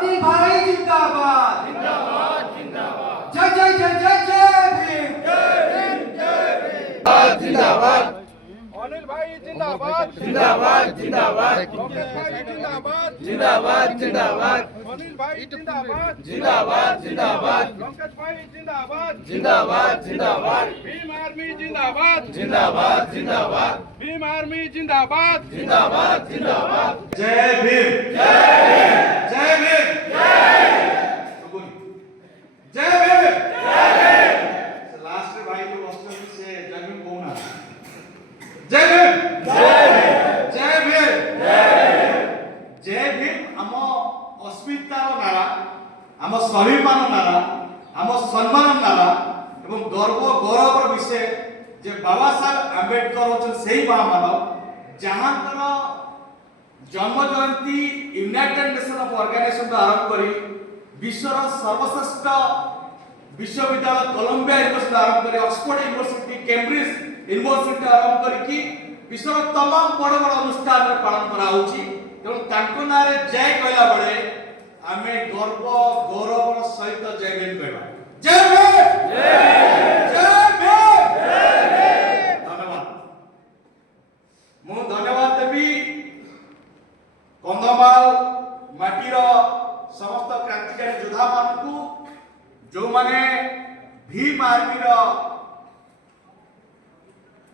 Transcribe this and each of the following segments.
अनिल भाई जिंदाबाद जिंदाबाद जिंदाबाद जय जय जय जय जय भीम जिंदाबाद अनिल भाई जिंदाबाद जिंदाबाद जिंदाबाद लोकेश भाई जिंदाबाद जिंदाबाद जिंदाबाद अनिल भाई जिंदाबाद जिंदाबाद जिंदाबाद लोकेश भाई जिंदाबाद जिंदाबाद जिंदाबाद भीम आर्मी जिंदाबाद जिंदाबाद जिंदाबाद भीम आर्मी जिंदाबाद जिंदाबाद जिंदाबाद जय भीम जय भीम जय भीम लास्ट भाई जो वस्त्र से जय भीम कहूना जय भीम जय भीम जय भीम आम अस्मितार नारा आम स्वाभिमान नारा आम सम्मान नारा एवं गर्व गौरवर विषय जे बाबा साहेब आंबेडकर होचन सेही महामानव जहांकर जन्म जयंती यूनाइटेड नेशन ऑफ ऑर्गेनाइजेशन आरंभ करी विश्वर सर्वश्रेष्ठ विश्वविद्यालय कोलंबिया यूनिवर्सिटी आरंभ करी ऑक्सफोर्ड यूनिवर्सिटी कैम्ब्रिज यूनिवर्सिटी आरंभ करी विश्वर तमाम बड़ बड़ अनुष्ठान पालन करा होची एवं तांको नारे जय कहला बळे आमे गर्व गौरवर सहित जय भीम कहबा जय भीम जय भीम धन्यवाद मु धन्यवाद देवी कंधमाल माटीर समस्त क्रांतिकारी योद्धा मानकू जो माने भीम आर्मीर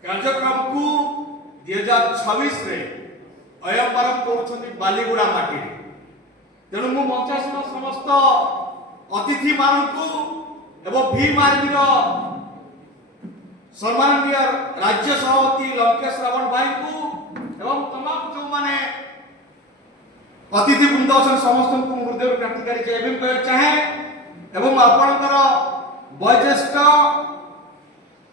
कार्यक्रम को 2026 रे अयम्बरम करूछन्ती बालीगुड़ा माटी तेणु मु मंचासन समस्त अतिथि मानकू एवं भीम आर्मीर सम्माननीय राज्य सभापति लंकेश रावण भाई को एवं तमाम जो माने अतिथि वृंद अछन समस्त को हृदय क्रांतिकारी जय भीम कह चाहे एवं आपणकर वयोज्येष्ठ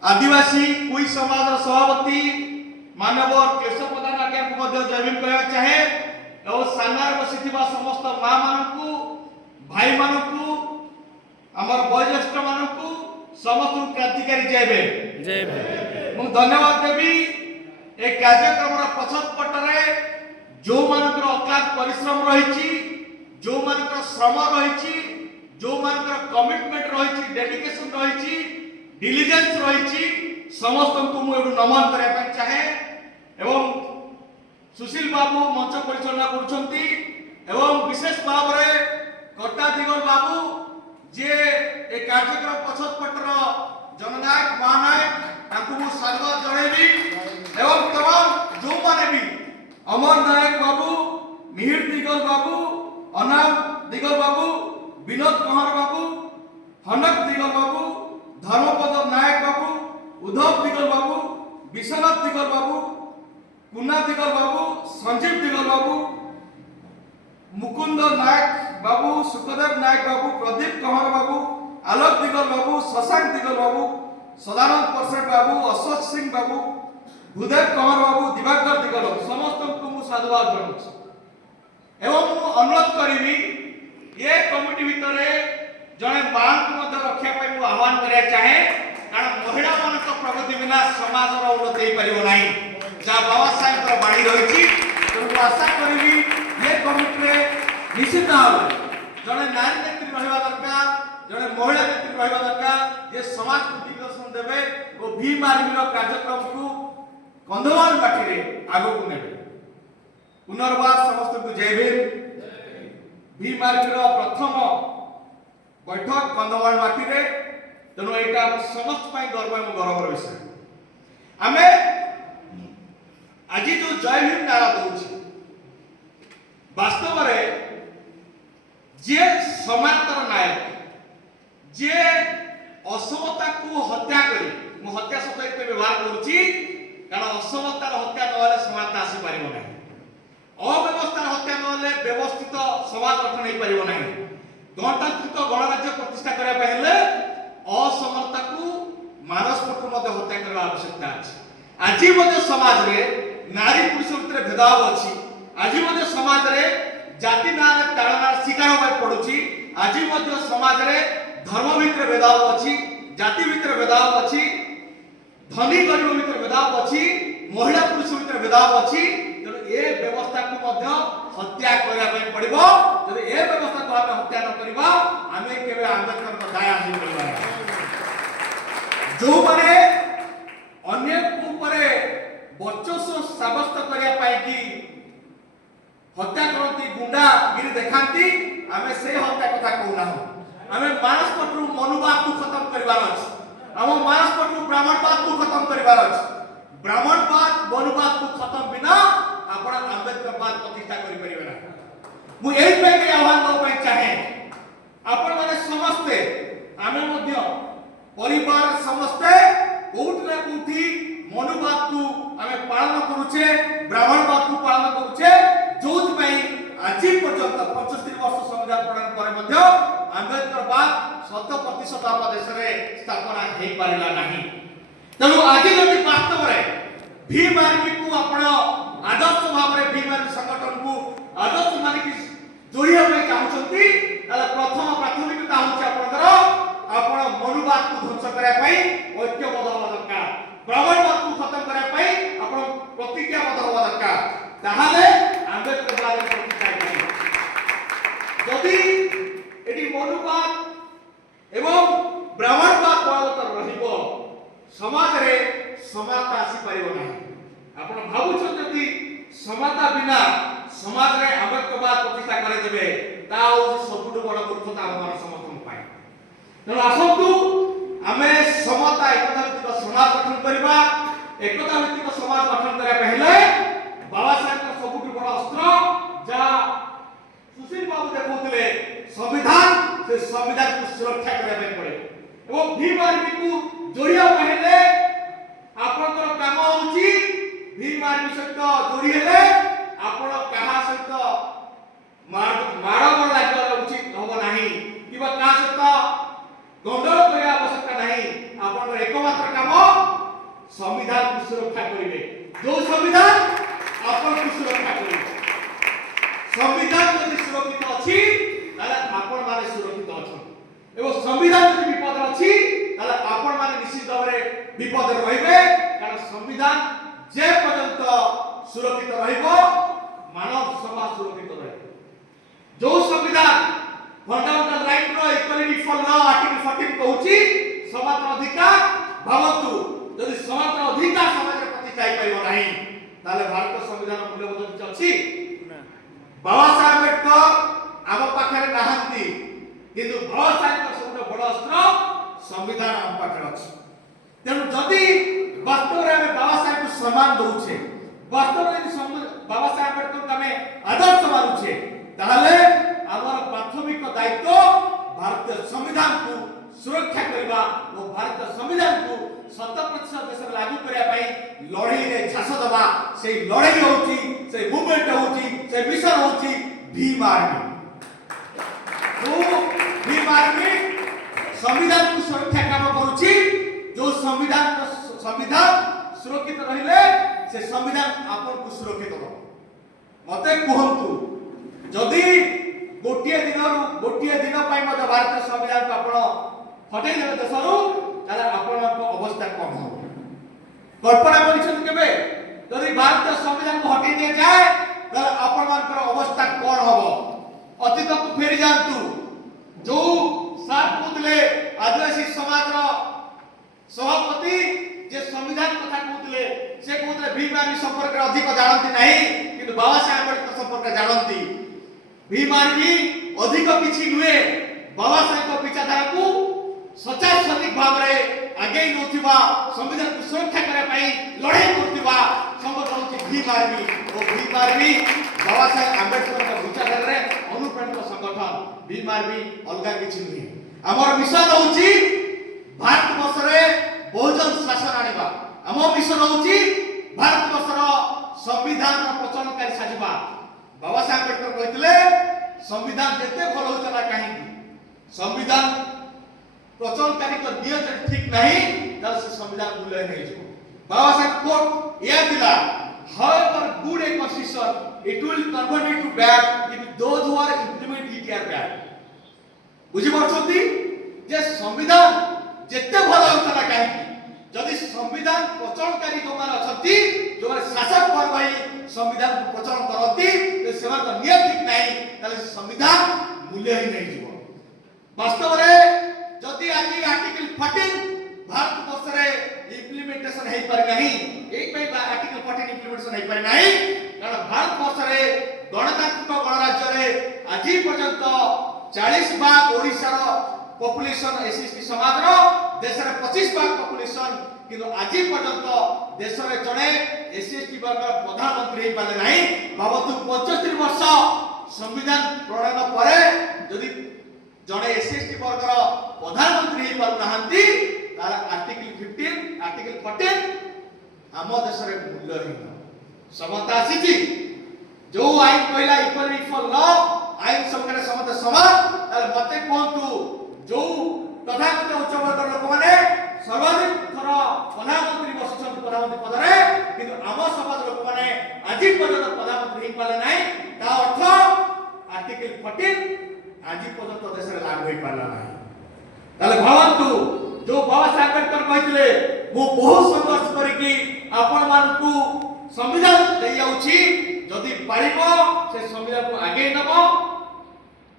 आदिवासी कुई समाज सभापति मानव केशव प्रधान आज्ञा को मध्य जय भीम कह चाहे एवं सामने बसिथिबा समस्त मां मानकू भाई मानकू हमर वयोज्येष्ठ मानकू समस्त क्रांतिकारी जय भीम मु धन्यवाद देवी ए कार्यक्रम पछत पटरे जो मानकर अक्लांत परिश्रम रही जो मानकर श्रम रही जो मानकर कमिटमेंट रही डेडिकेशन रही डिलिजेंस रही समस्त को मुझे नमन करने चाहे एवं सुशील बाबू मंच परिचालना करुछंती एवं विशेष भाव में कट्टा दिगल बाबू जे ए कार्यक्रम पछत पटर जननायक महानायक ताकू मु स्वागत जणेबी एवं तमाम जो माने भी अमर नायक बाबू मिहिर दिगल बाबू अनाम दिगल बाबू विनोद कुमार बाबू हनक दिगल बाबू धर्मपद नायक बाबू उद्धव दिगल बाबू विश्वनाथ दिगल बाबू कुन्ना दिगल बाबू संजीव दिगल बाबू मुकुंद नायक बाबू सुखदेव नायक बाबू प्रदीप कंवर बाबू आलोक दिगल बाबू शशांक दिगल बाबू सदानंद परसेट बाबू अशोक सिंह बाबू भूदेव कंवर बाबू दिवाकर दिगल बाबू समस्त को मु साधुवाद जणाउछि एवं मु अनुरोध करिवि ये कमिटी भितरे जने बान को मध्य रखिया पई मु आह्वान करिया चाहे कारण महिला मानक प्रगति बिना समाज रो उन्नति हेई परिबो नाही जा बाबा साहेब को बाणी रहिछि तो मु आशा करिवि ये कमिटी रे निश्चित भाव जने नारी नेत्री रहबा दरकार जने महिला नेत्री रहबा दरकार जे समाज को दिग्दर्शन देबे ओ भीम आर्मी रो कार्यक्रम को कंधमाल माटी रे आगो को नेबे पुनर्बार समस्त को जय भीम भीम आर्मी रो प्रथम बैठक कंधमाल माटी रे तेणु एटा समस्त पाई गर्व एवं गौरवर विषय आमे आज जो जय भीम नारा दउछि वास्तव रे जे समांतर नायक जे असमता को हत्या करी मु हत्या शब्द एते व्यवहार करूछि कारण असमतार हत्या नहले समानता आसी परिबो नाही अव्यवस्थार हत्या नहले व्यवस्थित समाज गठन होई परिबो नाही गणतांत्रिक गणराज्य प्रतिष्ठा करिया पहिले असमता को मानस पत्र मध्य हत्या करबा आवश्यकता अछि आज मध्य समाज रे नारी पुरुष भितर भेदभाव अछि आज मध्य समाज रे जाति नार ताड़नार शिकार होय पडुछि आज मध्य समाज रे धर्म भितर भेदभाव अछि जाति भितर भेदभाव अछि धनी गरीब भितर भेदभाव अछि महिला पुरुष भितर भेदभाव अछि ए व्यवस्था को मध्य हत्या करबा पड़िबो जदि ए व्यवस्था को जो माने अन्य ऊपरे वर्चस्व साब्यस्त करिया पाई कि हत्या करती गुंडा गिरी देखांती आमे से हत्या कथा कहूना हो आमे मानस पटरू मनुवाद को खत्म करिवार अछि हम मानस पटरू ब्राह्मणवाद को खत्म करिवार अछि ब्राह्मणवाद मनुवाद को खत्म बिना आपण आंबेडकरवाद प्रतिष्ठा करि परिबे ना मु एई पे के आह्वान दो पे चाहे आपण माने समस्ते आमे मध्य परिवार समस्ते कोउठ ना कोउठी मनुवाद को आमे पालन करूचे ब्राह्मणवाद को पालन करूचे जोथ पई आज पर्यंत 75 वर्ष संविधान प्रणाली पर मध्य आंबेडकरवाद 100% आप देश रे स्थापना हेई पारिला नाही तेणु आज जदि वास्तव रे भीम आर्मी को आपण आदर्श भाव रे भीम आर्मी संगठन को आदर्श माने कि जोड़िया पे चाहउछंती ताले प्रथम प्राथमिकता होछ आपनकर आपण मनुवाद को ध्वंस करे पई ऐक्यबद्ध होवा दरकार ब्राह्मणवाद को खत्म करे पई आपण प्रतिज्ञाबद्ध होवा दरकार ताहाले आंबेडकरवाद प्रतिष्ठा करी जदि एटी मनुवाद एवं ब्राह्मणवाद बलवत्तर रहिबो समाज रे समानता आसी परिबो नाही आपण भाबुछन जदि समानता बिना समाज रे आंबेडकरवाद प्रतिष्ठा करे देबे ता होछि सबुठु बड़ मूर्खता हमर समर्थन पाए तेणु आसंतु आमे समता एकता भित्तिक समाज गठन करबा एकता भित्तिक समाज गठन करे पहले बाबा साहेब का सबुठु बड़ अस्त्र जा सुशील बाबू देखौतले संविधान से संविधान को सुरक्षा करे पड़े एवं भीम आर्मी को जोड़िया पहले आपनकर काम होची भीम आर्मी सहित जोड़ी हेले आपण कहा सहित माड़ लागवा उचित होबो नाही किबा का सहित गंडल करे आवश्यकता नहीं आपनकर एकमात्र काम संविधान को सुरक्षा करिवे जो संविधान आपन को सुरक्षा करिवे संविधान यदि सुरक्षित अछि ताले आपण माने सुरक्षित अछन एवं संविधान यदि विपद अछि ताले आपण माने निश्चित भाबरे विपद रहिबे कारण संविधान जे पर्यंत सुरक्षित रहिबो मानव समाज सुरक्षित रहिबो जो संविधान फंडामेंटल राइट रो इक्वालिटी फॉर लॉ आर्टिकल 14 कहूची समाज अधिकार भावतु यदि समाज अधिकार समाज प्रतिष्ठा पाइबो नाही ताले भारत संविधान मूल्यबोध किछ अछि बाबा साहेब अम्बेडकर आम पाखे नहांती किंतु बाबा साहेब सबसे बड़ अस्त्र संविधान आम पाखे अछि तेणु जदि वास्तव रे हम बाबा साहेब को सम्मान दउछे वास्तव रे बाबा साहेब अम्बेडकर को हमें आदर्श मानुछे ताहले हमर प्राथमिक दायित्व भारतीय संविधान को सुरक्षा करबा और भारतीय संविधान को 100% देश लागू करिया पई लड़ाई रे झास दबा से लड़ाई होची से मूवमेंट होची से मिशन होची भीम आर्मी तो भीम आर्मी संविधान को सुरक्षा काम करूची जो संविधान सुरक्षित रहिले से संविधान आपन को सुरक्षित हो मते कहंतु जदि गोटिए दिन पाई मते भारतीय संविधान को आपण हटाई देबे देशरू ताले आपण अवस्था कम हो कल्पना करिसन केबे यदि भारतीय संविधान को हटाई दिया जाए ताले आपण अवस्था कोन होबो अतीत को फेरी जानतु जो सात पुतले आदिवासी समाज रो सभापति जे संविधान कथा कहतले से कहतले भीम आर्मी संपर्क अधिक जानती नहीं किंतु बाबा साहेब अम्बेडकर संपर्क जानती भीम आर्मी अधिक किछि नुए बाबा साहेब विचारधारा को सचार सटीक भाव रे आगे नोथिबा संविधान को सुरक्षा करे पई लड़ाई करथिबा संगठन होछि भीम आर्मी और भीम आर्मी बाबा साहेब अम्बेडकर का विचारधारा रे अनुप्राणित संगठन भीम आर्मी अलगा किछि नुए हमर मिशन होछि भारत वर्ष रे बहुजन शासन आनिबा हमर मिशन होछि भारत वर्ष रो संविधान रो प्रचलनकारी साजिबा बाबा साहेब अम्बेडकर कहथिले संविधान जते भल होतला काहे संविधान प्रचलनकारी तो नियत ठीक नहीं तब से संविधान मूल्य नहीं जो बाबा साहेब कोट या दिला however good a constitution it will convert it to bad if those who are implement it are bad बुझी पछती जे संविधान जते भल होतला काहे जदि संविधान प्रचलनकारी जो मान अछती जो मान शासक पर भाई संविधान को प्रचलन करती तो सेवा तो नियत ठीक नहीं ताले संविधान मूल्य ही नहीं जीव वास्तव रे जदि आज आर्टिकल 14 भारत वर्ष रे इम्प्लीमेंटेशन हे पर नहीं एक पे आर्टिकल 14 इम्प्लीमेंटेशन हे पर नहीं कारण भारत वर्ष रे गणतांत्रिक गणराज्य रे आज पर्यंत 40 भाग ओडिसा रो पॉपुलेशन एसएसटी समाज रो देश रे 25 भाग पॉपुलेशन किंतु आज पर्यंत देश रे जणे एसएसटी वर्ग प्रधानमंत्री हे पाले नहीं बाबतु 75 वर्ष संविधान प्रणयन परे यदि जणे एसएसटी वर्ग रो प्रधानमंत्री हे पारु नाहंती तार आर्टिकल 15 आर्टिकल 14 आम देश रे मूल्यहीन समता आसी जो आईन कहला इक्वल फॉर लॉ आईन सबके समते समान तार मते कोंतु जो तथाकथित उच्च वर्ग लोक माने सर्वाधिक थर प्रधानमंत्री बसुछन प्रधानमंत्री पद रे किंतु आम समाज लोक माने आज पर्यंत प्रधानमंत्री हे पाले नाही ता अर्थ आर्टिकल 14 आज पर्यंत देश रे लागू हे पाला नाही ताले भावन्तु जो बाबा साहेब अम्बेडकर कहथिले मु बहुत संघर्ष करिकि आपण मानकु संविधान दे जाउछि जदि पारिबो से संविधान को आगे नबो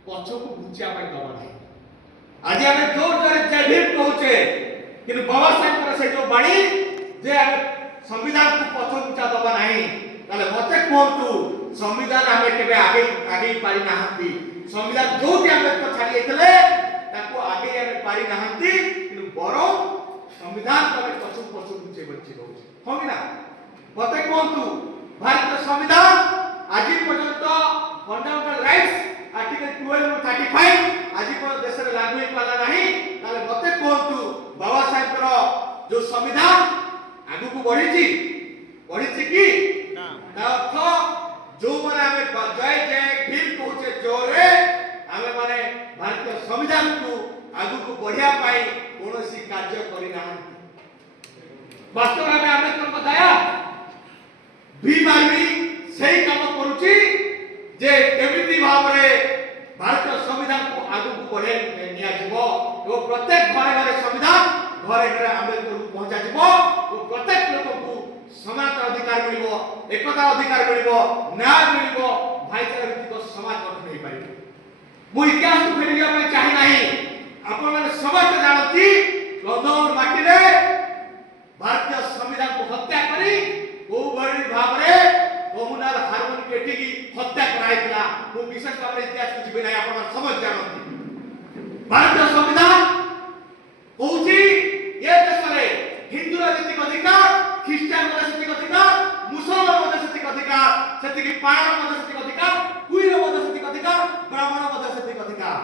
पछो को घुचिया पाई दबो नाही आज हमें जोर जोर जय भीम कहूचे कि बाबा साहेब से जो बाणी जे संविधान को पछो घुचा दबा नाही ताले मते कोंतु संविधान हमें केबे आगे पारि नाहंती संविधान जो कि अम्बेडकर छाडी एतले ताको आगे हमें पारि नाहंती कि बरो संविधान को पछो घुचे बच्चे कहूचे हो कि ना मते कोंतु भारतीय संविधान आज पर्यंत फंडामेंटल राइट्स आर्टिकल 12 और 35 आज पर देश रे लागू हे पाला नाही ताले मते कोंतु बाबा साहेब रो जो संविधान आगु को बढ़ीची की ना अर्थ जो माने हमें जय जय भीम कहूचे जोरे हमें माने भारतीय संविधान को आगु को बढ़िया पाई कोनोसी कार्य करि नाहंती वास्तव में अम्बेडकर बताया भीम आर्मी सही काम करूची जे केमिति भाव रे भारतीय संविधान को आगु को बढ़े निया जीवो ओ प्रत्येक घरे घरे संविधान घरे घरे अम्बेडकर को पहुंचा जीवो ओ प्रत्येक लोक को समानता अधिकार मिलिबो एकता अधिकार मिलिबो न्याय मिलिबो भाईचारा भित्तिक समाज गठन होई पारिबो मु इतिहास को फेरिया पे चाहि नाही आपण माने समस्त जानती लंदन माटी रे भारतीय संविधान को हत्या करी ओ बड़ी भाव रे कम्युनल हार्मोनी केटी की हत्या कराइतला वो विशेष भाव इतिहास को जिबे नाही आपण समझ जानती भारतीय संविधान कहूची ये देश रे हिंदू राजनीतिक अधिकार ख्रिस्टियन राजनीतिक अधिकार मुसलमान राजनीतिक अधिकार सेति की पायन राजनीतिक अधिकार कुईर राजनीतिक अधिकार ब्राह्मण राजनीतिक अधिकार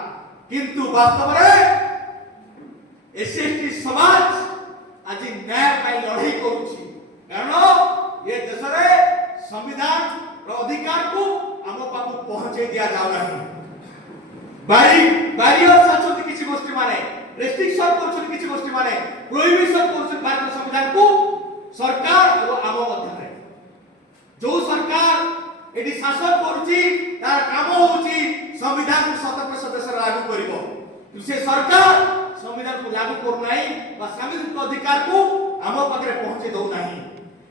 किंतु वास्तव रे एसएसटी समाज आज न्याय पाई लड़ाई करूची कारण ये देश रे संविधान रो अधिकार को हम पाखु पहुंचे दिया जाउ नाही बारियर साचोती किछि गोष्ठी माने रेस्ट्रिक्शन करछन किछि गोष्ठी माने प्रोहिबिशन करछन भारतीय संविधान को सरकार और आम मध्य जो सरकार एडी शासन करूची तार काम होउची संविधान को 100% देश लागू करिवो से सरकार संविधान को लागू करू नाही बा संविधान अधिकार को आम पाखरे पहुंचे दउ नाही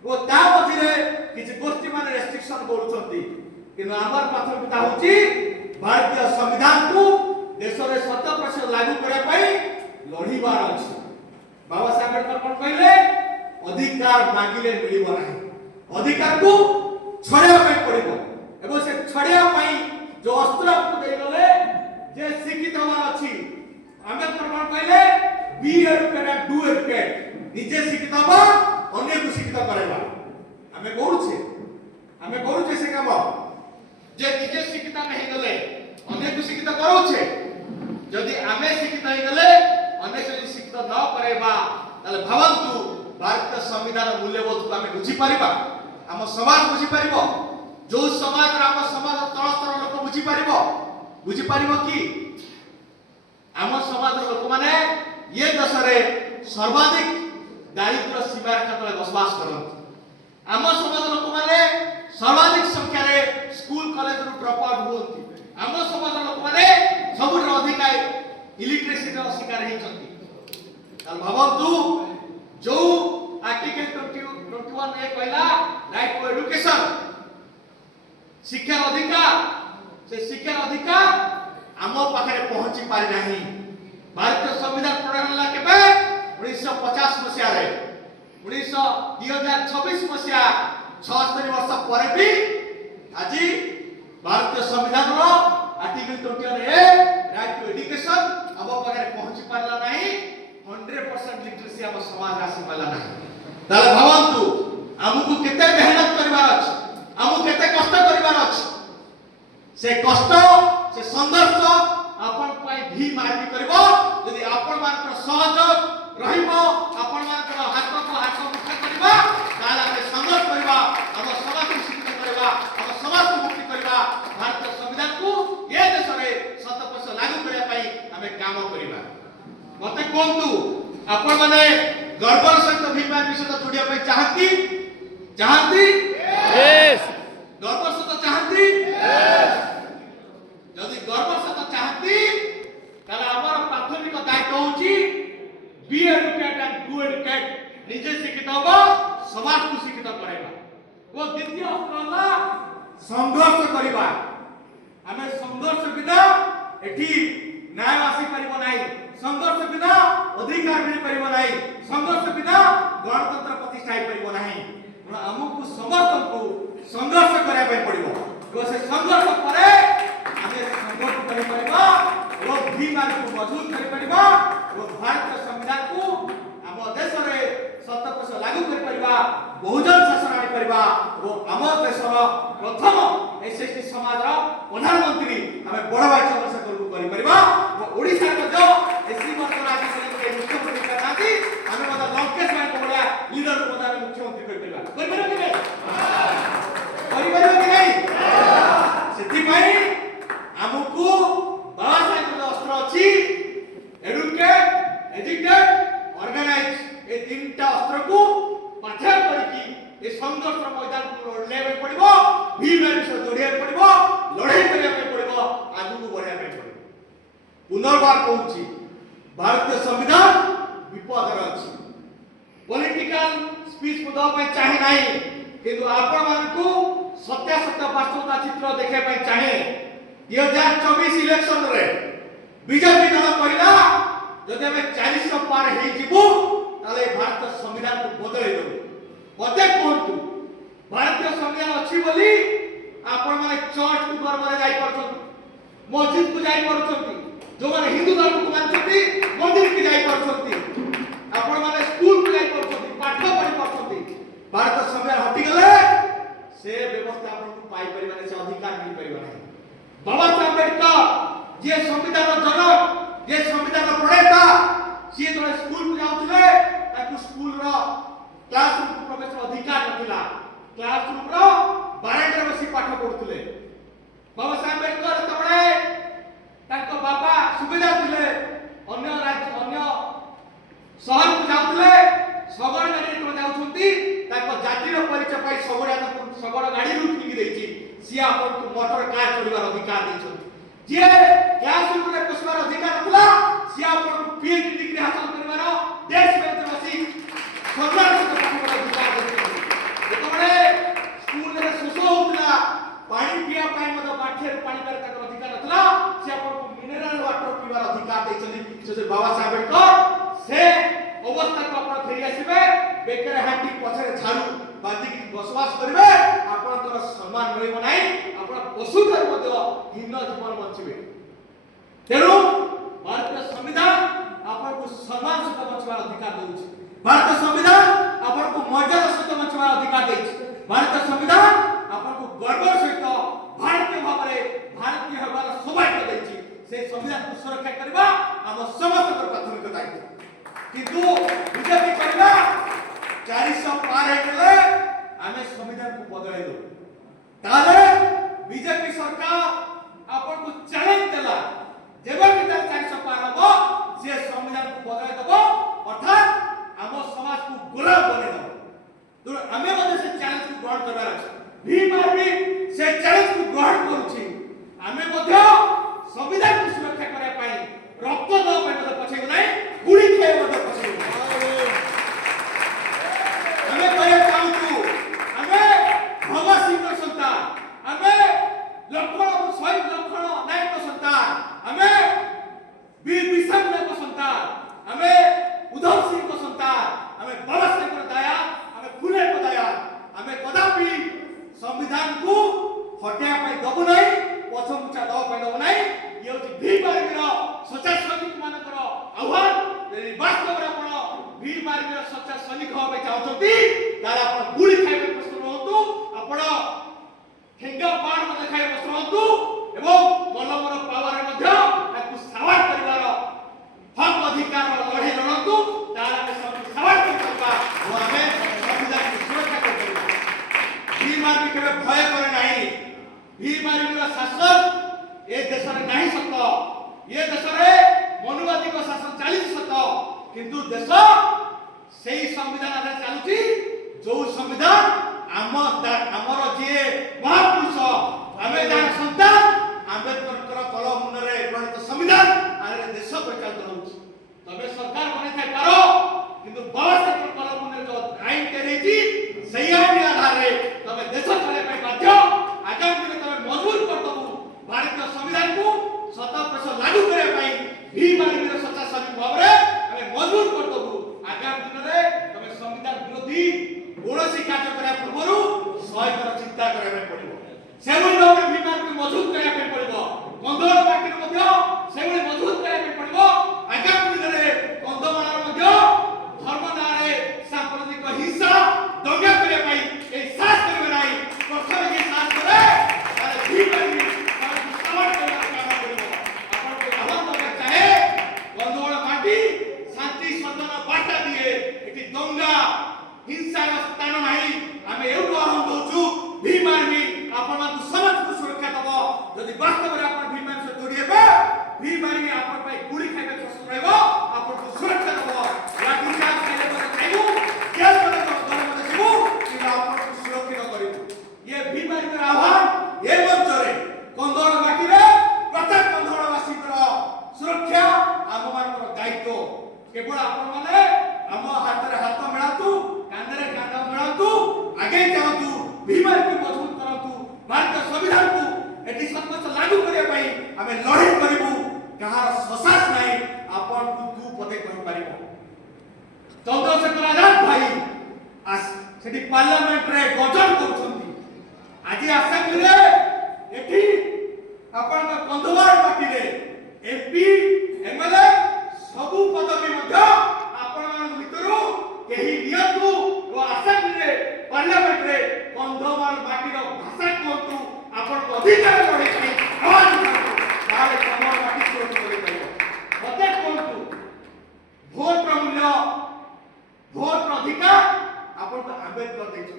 वो ता मझिरे किछि गोष्ठी माने रेस्ट्रिक्शन करूछंती किनु आमर प्राथमिकता होची भारतीय संविधान को देश रे 100% लागू करे पई लढिबार अछि बाबा साहेब अम्बेडकर कोन कहले अधिकार मागिले मिलिबो नाही अधिकार को छड़िया पई पड़िबो एबो से छड़िया पई जो अस्त्र को दे गले जे शिक्षित हमार अछि अम्बेडकर कोन कहले बी एजुकेटेड डू एजुकेट निजे शिक्षित हबा अन्य को शिक्षित करेबा हमें करूछे से काम जे निजे शिक्षित नहीं गले अन्य को शिक्षित करूछे यदि हमें शिक्षित नहीं गले अन्य को शिक्षित न करेबा ताले भावन्तु भारतीय संविधान मूल्यबोध को हमें बुझी परिबा हम समाज बुझी परिबो जो समाज हम समाज तळ स्तर लोक बुझी परिबो कि हम समाज लोक माने ये देश रे सर्वाधिक दारिद्र सीमा रेखा तले बसवास करत हम समाज लोक माने सर्वाधिक संख्या रे स्कूल कॉलेज रु ड्रॉप आउट होती हम समाज लोक माने सबुठ अधिक इलिटरेसी रो शिकार हे छथि ताल भावन्तु जो आर्टिकल 21 ए कहला राइट टू एजुकेशन शिक्षा अधिकार से शिक्षा अधिकार आम पाखरे पहुंची पारि नाही भारतीय संविधान प्रणयन ला केबे 1950 मसीह 2026 मसीहा 76 वर्ष पर भी आज भारतीय संविधान आर्टिकल 21 राइट टू एजुकेशन अब पाखे पहुंची पारला नहीं 100% लिटरेसी हम समाज आसी पाला नहीं ताले भावंतु हमकु केते मेहनत करबार अछि हमकु केते कष्ट करबार अछि से कष्ट से संघर्ष आपण पाई भी मार्गी करबो यदि आपण मानकर सहयोग रहिबो आपण मानकर हाथ को हाथ मुठा करबा ताला हम संघर्ष करबा हम समाज को शिक्षित करबा हम समाज को मुक्ति करबा भारतीय संविधान को ये देश रे 100% लागू करिया पई हमें काम करबा मते कोंतु आपण माने गर्वर सहित भीमा विषय जोड़िया पई चाहती यस गर्वर सहित चाहती यस यदि गर्वर सहित चाहती ताले हमर प्राथमिक दायित्व होची be educated and do educate निजे शिक्षित हो समाज को शिक्षित कराइबा वो द्वितीय अस्त्र संघर्ष करबा हमें संघर्ष बिना एठी न्याय आसी परिबो नाही संघर्ष बिना अधिकार मिल परिबो नाही संघर्ष बिना गणतंत्र प्रतिष्ठा हो परिबो नाही हमकु समस्त को संघर्ष करै पय पड़िबो तो से संघर्ष करे हमें संघर्ष करि परिबा वो भीमान को मजबूत करि परिबा वो भारतीय संविधान को हम देश रे 100% लागू करि परिबा बहुजन शासन आनि परिबा वो हम देश रो प्रथम एसएसटी समाज रो प्रधानमंत्री हमें बड़ भाई चंद्रशेखर को करि परिबा वो ओडिसा को जो एससी वर्ग राज्य के मुख्यमंत्री करनाती हमें मत लंकेश भाई को बड़ा लीडर को मत मुख्यमंत्री करि परिबा करि परिबा कि नहीं सेति भाई हमकु बाबा साहेब जो अस्त्र अछि एडुकेट एजुकेट ऑर्गेनाइज ए तीनटा अस्त्र को पाठ्य करिकी ए संघर्ष मैदान को लड़ले पड़िबो भीम से जोड़िया पड़िबो लड़ाई करिया पड़िबो आगु को बढ़िया पड़िबो पुनर्बार कहूची भारतीय संविधान विपद रे अछि पॉलिटिकल स्पीच को दो पे चाहे नहीं किंतु आपण मान को सत्यासत्य वास्तवता चित्र देखे पे चाहे 2024 इलेक्शन रे बीजेपी दल कहला जदि हमें 40 पार हे जिबु ताले भारतीय संविधान को बदलै देबु मते कोंतु भारतीय संविधान अछि बोली आपण माने चर्च को गर्व रे जाई परछन मस्जिद को जाई परछन जो माने हिंदू धर्म को मानछथि मंदिर के जाई परछन आपण माने स्कूल को जाई परछन पाठ पढ़ी परछन भारतीय संविधान हटि गले से व्यवस्था आपण को पाई परिबाने से अधिकार मिल परिबा नहीं बाबा साहेब अम्बेडकर जे संविधान जनक जे संविधान प्रणेता सी तो स्कूल को जाउथले ताकू स्कूल रो क्लासरूम को प्रवेश अधिकार नथिला क्लासरूम रो बारंडा बसी पाठ पढुथले बाबा साहेब अम्बेडकर तबळे ताको बाबा सुविधा दिले अन्य राज्य अन्य शहर को जाउथले सगड़ गाड़ी को जाउछंती ताको जातिर परिचय पाई सगड़ गाड़ी लूट की देछि सिया अपन को मोटर कार चढ़िबार अधिकार दैछंती जे क्लासरूम रे पसबार अधिकार नथला सिया अपन को पीएचडी डिग्री हासिल करबार देश में बसी सरकार को पाठर अधिकार दैछंती एतबळे स्कूल रे सुसो होतला पानी पिया पाई मद पाठ्य पानी कर का अधिकार नथला सिया अपन को मिनरल वाटर पीबार अधिकार दैछंती से बाबा साहेब अम्बेडकर से अवस्था को अपन फेरी आसीबे बेकर हाटी पछरे झाड़ू बांधी बसवास करबे आपनकर सम्मान मिलिबो नाही आपण पशु कर मध्य हीन जीवन बंचिबे तेरो भारतीय संविधान आपण को सम्मान से बचवार अधिकार देउछि भारतीय संविधान आपण को मर्यादा से बचवार अधिकार देछि भारतीय संविधान आपण को गर्व सहित भारतीय भाबरे भारतीय हबार सौभाग्य देछि से संविधान को सुरक्षा करबा हम समस्त प्राथमिक दायित्व किंतु बीजेपी कहला 400 पार हे गेले आमे संविधान को बदलै दो ताले बीजेपी सरकार अपन को चैलेंज देला जेबे भीतर 400 पार हबो से संविधान को बदलै दबो अर्थात हम समाज को गुलाम बने दबो तो हमें मते से चैलेंज को ग्रहण करबार अछि भीम आर्मी से चैलेंज को ग्रहण करूछि हमें मते संविधान को सुरक्षा करे पई रक्त दो पे मते पछे नै गुड़ी खेय मते पछे हमें कहया चाहू हमें भगत सिंह का संतान हमें लक्ष्मण शहीद लक्ष्मण नायक का संतान हमें वीर विक्रम का संतान हमें उधम सिंह का संतान सच्चा सैनिक होगा चाहते तारा अपन गुली खाइबे प्रस्तुत रहतु अपन ठेंगा बाण मते खाइबे प्रस्तुत रहतु एवं मलमर पावर मध्य ताकू सवार परिवार हक अधिकार लड़े लड़तु तारा में सब सवार करबा वो हमें संविधान की सुरक्षा करबा भीड़ मार के भय करे नहीं भीड़ मार शासन ए देश में नहीं सकता ये देश में मनुवादी को शासन चली सकता किंतु देश सेही संविधान आधार चलुची जो संविधान आमर जे महापुरुष आमे जान संतान आंबेडकर कलम मुनरे प्रणीत संविधान आरे देश परिचालित होउची तबे सरकार बने थाई पारो किंतु बाबा साहेब कलम मुनरे जो आईन के रही सही आईन आधार रे तबे देश चले पाई बाध्य आगामी दिन तबे मजबूत कर दबु भारतीय संविधान को 100% लागू करे पाई भी मानवीय सच्चा सैनिक भाव रे हमें मजबूत कर दबु आगामी दिन रे तबे संविधान विरोधी कौनसी कार्य करा पूर्व सहायक चिंता करा पड़िबो सेवली भाव भीमा को मजबूत करा पड़िबो कंदोर पार्टी मध्य सेवली मजबूत करा पड़िबो आगामी दिन रे कंदमार मध्य धर्म नारे सांप्रदायिक हिंसा दंगा करे पाई ए साथ करे नाही प्रथम के साथ करे अरे भीमा की सवार करे काम करिबो अपन को आह्वान करना चाहे कंदोर माटी शांति सदन बाटा दिए एटी दंगा हिंसार स्थान नहीं आमे एउ आह्वान दोछु भीमानी आपन समाज को सुरक्षा दबो यदि वास्तव में आपन भीमान से जोड़िएबे भीमानी आपन पाई गुली खाइबे प्रस्तुत रहबो आपन को सुरक्षा दबो लाठी चार्ज खाइले पर खाइबो जेल में दल में जीवो कि आपन को सुरक्षित करिबो ये भीमानी का आह्वान ये मंच रे कंदोर माटी रे प्रत्येक कंदोरवासी सुरक्षा आम मानकर दायित्व केवल आपन माने आम हाथ रे हाथ मिलातु कांधरे कांध मिलातु आगे जातु भीमानी को मजबूत करतु भारतीय संविधान को एटी 100% लागू करिया पाई हमें लड़ाई करिबु कहार ससास नहीं आपन को दु पदे कहि पारिबो चंद्रशेखर आजाद भाई आज सेठी पार्लियामेंट रे गठन करछंती आज असेंबली रे एठी आपन कंधवार पार्टी रे एमपी एमएलए सबु पदवी मध्य आपन मान भितरु केही नियतु ओ असेंबली रे पार्लियामेंट रे कंधमाल माटी रो भाषा कोंतु आपन को अधिकार लड़े की आवाज उठातु ताले कंधमाल माटी सुरक्षित करे पाइबो मते कोंतु भोट मूल्य भोट अधिकार आपन तो आंबेडकर दैछु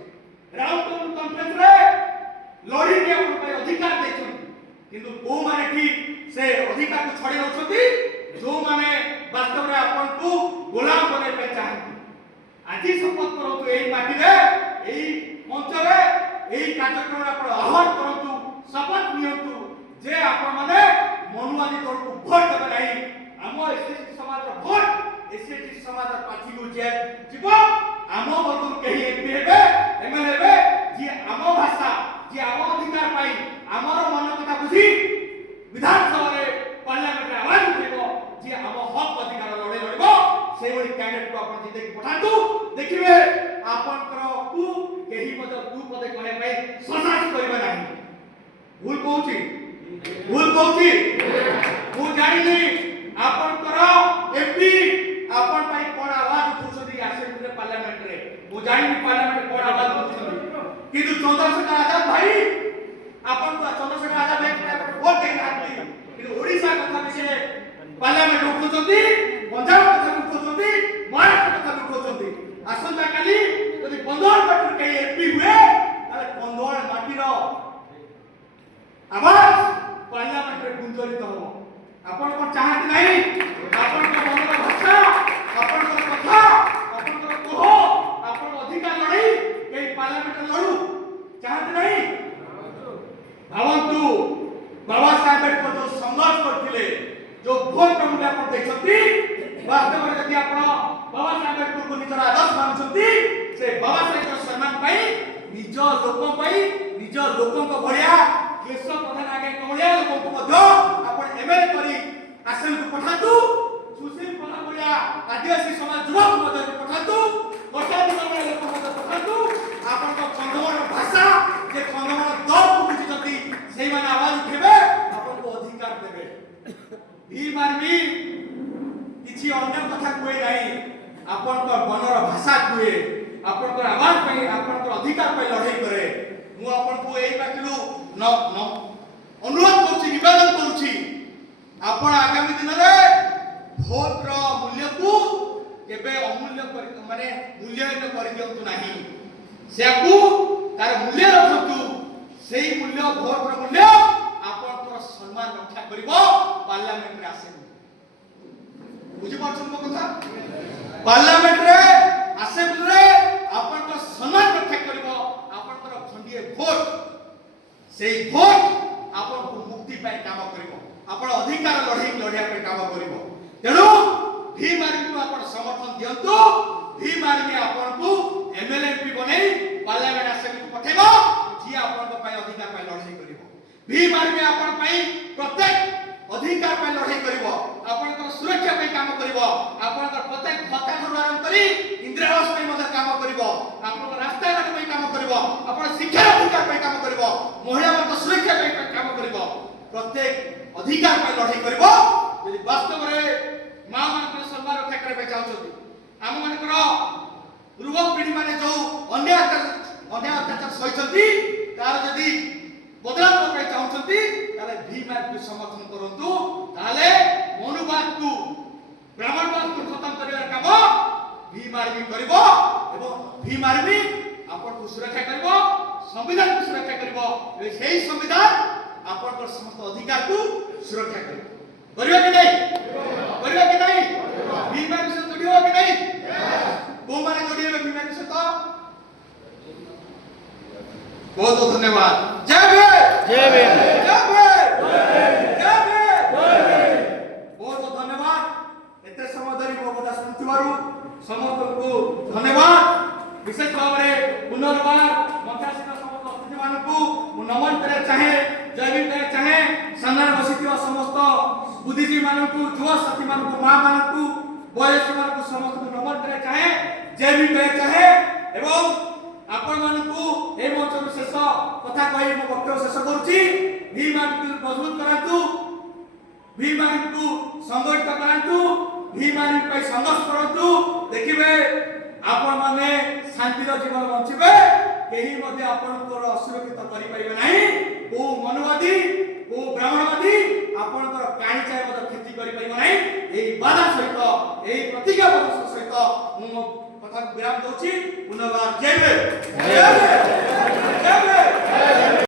राउंड कॉन्फ्रेंस रे लड़ी के आपन पे अधिकार दैछु किंतु को माने की से अधिकार को छड़ी रछथि जो माने वास्तव रे आपन को गुलाम बने पे चाहती आज शपथ करतु एई माटी रे एई मंच रे एई कार्यक्रम आपण आह्वान करतु शपथ नियंतु जे आपण माने मनुवादी दल को भोट देबे नाही हम एससी समाज रो भोट एससी समाज रो पार्टी को जे जीवो हम वर्ग केही एमपी हेबे एमएलए हेबे जे हम भाषा जे हम अधिकार पाई हमर मन कथा बुझी विधानसभा रे पार्लियामेंट रे आवाज उठेबो जे हम हक अधिकार लड़े लड़बो सेही वली कैंडिडेट को आपण जिते पठातु देखिबे आपण को केही मत दु पदे कहले पई ससाज करबे नाही भूल कहूची मु जानिनी आपण करो एमपी आपण पई कोन आवाज उठुछदी असेंबली रे पार्लियामेंट रे मु जानिनी पार्लियामेंट कोन आवाज उठुछदी किंतु चंद्रशेखर आजाद भाई आपण तो चंद्रशेखर आजाद भाई वोट दे नाती किंतु ओडिसा कथा विषय पार्लियामेंट उठुछदी पंजाब कथा उठुछदी महाराष्ट्र कथा उठुछदी आसंता काली यदि कंदोर माटी के एमपी हुए ताले कंदोर माटी रो आवाज पार्लियामेंट रे गुंजरित हो आपण को चाहत नहीं आपण को मनर भाषा आपण को कथा आपण को कहो आपण अधिकार लड़ाई के पार्लियामेंट लड़ू चाहत नहीं भावंतु बाबा साहेब अम्बेडकर जो संघर्ष करथिले जो भोट मूल्य आपण देखछथि वास्तव में यदि आपण बाबा साहेब अम्बेडकर को निजर आदर्श मानछथि से बाबा साहेब सम्मान पाई निज लोकन को भलिया देश प्रधान आगे कौलिया लोगों को मध्य आपण एमएल करी आसन को पठातु सुशील प्रधान भलिया आदिवासी समाज युवक मध्य पठातु कोटादी समाज लोक मध्य पठातु आपण को कंधमाल भाषा जे कंधमाल दल को बुझिजती सेही माने आवाज उठेबे आपण को अधिकार देबे ई मारबी किछि अन्य कथा कोइ नाही आपणकर मनर भाषा कुए आपणकर आवाज पे आपणकर अधिकार पे लड़ाई करे मु आपनको एई बाटलू न अनुरोध करूची निवेदन करूची आपण आगामी दिन रे भोट रो मूल्य को केबे अमूल्य माने मूल्यहीन कर दियंतु नाही सेकू तार मूल्य रखतु सेही मूल्य भोट रो मूल्य आपणकर सम्मान रक्षा करिवो पार्लियामेंट रे आसे बुझि पाछन मो कथा पार्लियामेंट रे असेंबली रे आपणकर सम्मान रक्षा करिवो आपणकर खंडिए भोट सेही भोट आपनको मुक्ति पाए काम करिवो आपण अधिकार लढाई लढिया पे काम करिवो तेणु भीम आर्मी को आपण समर्थन दियंतु भीम आर्मी आपनको एमएलएमपी बनै पार्लियामेंट असेंबली को पठेबो जी आपनको पाए अधिकार पाए लढाई करिवो भीम आर्मी आपण पाए प्रत्येक अधिकार पाए लढाई करिवो आपनको सुरक्षा पे काम करिवो आपनको प्रत्येक भत्ता आरंभ करी इंदिरा आवास पे मदद काम करिवो आपनको रास्ता घाट पे काम करिवो आपण शिक्षा अधिकार पे काम करिवो महिला मान सुरक्षा पे काम करिवो प्रत्येक अधिकार पे लढाई करिवो यदि वास्तव रे मां मान सम्मान रक्षा करबे चाहछथि हम मानकर युवा पीढ़ी माने जो अन्य अत्याचार सहिछथि तार यदि बदलाव करबे चाहछथि ताले भीम आर्मी को समर्थन करंतु ताले मनुवाद को ब्राह्मणवाद को खत्म करिवार काम भीम आर्मी करिवो एवं भीम आर्मी आपन को सुरक्षा करिवो संविधान को सुरक्षा करिवो सेही संविधान आपन को समस्त अधिकार को सुरक्षा करिवो करियो कि नहीं भीम आर्मी से जोड़ियो कि नहीं को माने जोड़ियो भीम आर्मी से तो बहुत बहुत धन्यवाद जय भीम जय भीम जय भीम जय भीम बहुत बहुत धन्यवाद एते समय धरि मो कथा सुनथिबारु समस्त को धन्यवाद विशेष भाव में पुनर्बार मंत्रासीन समस्त अतिथि मानकु मु नमन करे चाहे जय भीम करे चाहे सन्मान बसिथिबा समस्त बुद्धिजी मानकु युवा साथी मानकु मां मानकु वयस्क मानकु समस्त को नमन करे चाहे जय भीम करे चाहे एवं आपण मानकु ए मंच शेष कथा कहि मो वक्तव्य शेष करूची भीम आर्मी को मजबूत करातु भीम आर्मी को संगठित करातु भीम आर्मी पे संघर्ष करतु देखिबे आपण माने शांति जीवन बंचिबे केही मध्ये आपनकर असुरक्षित करि परिबे नाही को मनुवादी को ब्राह्मणवादी आपनकर काणी चाहे मध्ये खेती करि परिबे नाही एही बाधा सहित एही प्रतिज्ञाबद्ध सहित मु कथा विराम दउची पुनर्बार जय भीम।